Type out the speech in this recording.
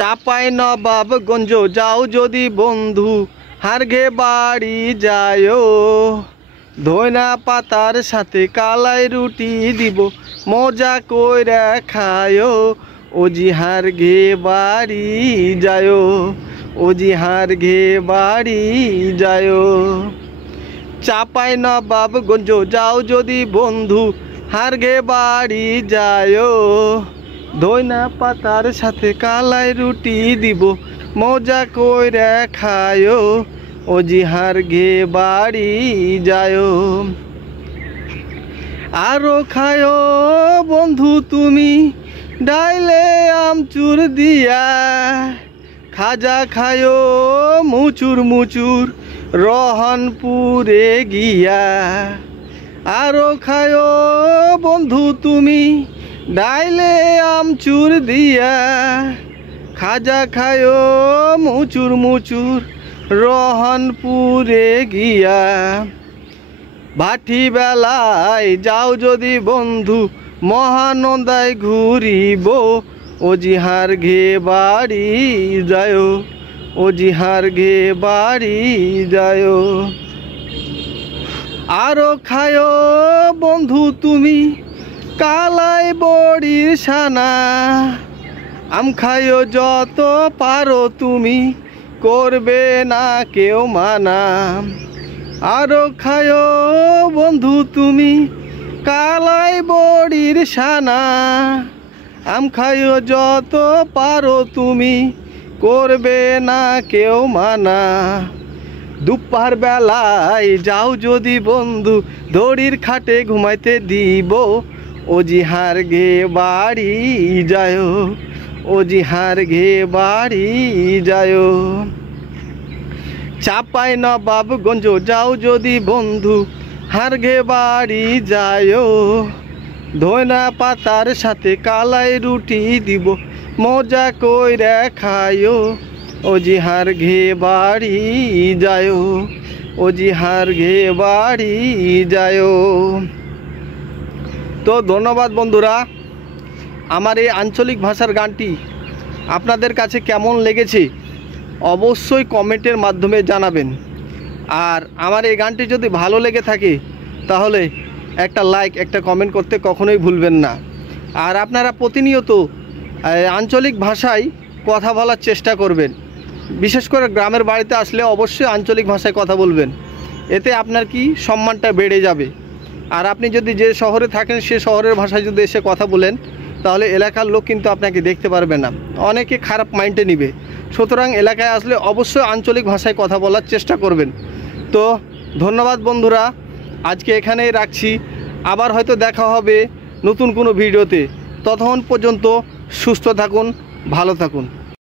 চাপাই নবাবগঞ্জ যাও যদি বন্ধু হারগে বাড়ি যায়, ধইনা পাতার সাথে কালাই রুটি দিব মজা কইরা খায়। ও জি হারগে বাড়ি যায়, ও জি হারগে বাড়ি যায়। চাপাই নবাবগঞ্জ যাও যদি বন্ধু হারগে বাড়ি যায়, ধইনা পাতার সাথে কালাই রুটি দিব মজা কইরা খায়। ও জি হারগে বাড়ি যায়। আরো খায় বন্ধু তুমি ডাইলে আমচুর দিয়া, খাজা খায় মুচুর মুচুর রহনপুরে গিয়া। আরো খায় বন্ধু তুমি ডাইলে আমচুর দিয়া, খাজা খায় মুচুর মুচুর রহনপুরে গিয়া। ভাটি বেলায় যাও যদি বন্ধু মহানন্দায় ঘুরিব, ও জি হারগে বাড়ি যায়, ও জি হারগে বাড়ি যায়। আরো খায় বন্ধু তুমি কালাই বড়ির সানা, আম খায় যত পারো তুমি করবে না কেউ মানা। আরো খায় বন্ধু তুমি কালাই বড়ির সানা, আম খায় যত পারো তুমি করবে না কেউ মানা। দুপার বেলায় যাও যদি বন্ধু দড়ির খাটে ঘুমাইতে দিব, ও জি হারগে বাড়ি যায়, ও জি হারগে বাড়ি যায়। চাপাই নবাবগঞ্জ যাও যদি বন্ধু হারগে বাড়ি যায়, ধইনা পাতার সাথে কালাই রুটি দিব মজা কইরা খায়। ও জি হারগে বাড়ি যায়, ও জি হারগে বাড়ি যায়। তো ধন্যবাদ বন্ধুরা, আমার এই আঞ্চলিক ভাষার গানটি আপনাদের কাছে কেমন লেগেছে অবশ্যই কমেন্টের মাধ্যমে জানাবেন। আর আমার এই গানটি যদি ভালো লেগে থাকে তাহলে একটা লাইক একটা কমেন্ট করতে কখনোই ভুলবেন না। আর আপনারা প্রতিনিয়ত আঞ্চলিক ভাষায় কথা বলার চেষ্টা করবেন, বিশেষ করে গ্রামের বাড়িতে আসলে অবশ্যই আঞ্চলিক ভাষায় কথা বলবেন, এতে আপনার কি সম্মানটা বেড়ে যাবে। আর আপনি যদি যে শহরে থাকেন সে শহরের ভাষায় যদি এসে কথা বলেন তাহলে এলাকার লোক কিন্তু আপনাকে দেখতে পারবে না, অনেকে খারাপ মাইন্ডে নিবে। সুতরাং এলাকায় আসলে অবশ্যই আঞ্চলিক ভাষায় কথা বলার চেষ্টা করবেন। তো ধন্যবাদ বন্ধুরা, আজকে এখানেই রাখছি। আবার হয়তো দেখা হবে নতুন কোনো ভিডিওতে। ততক্ষণ পর্যন্ত সুস্থ থাকুন, ভালো থাকুন।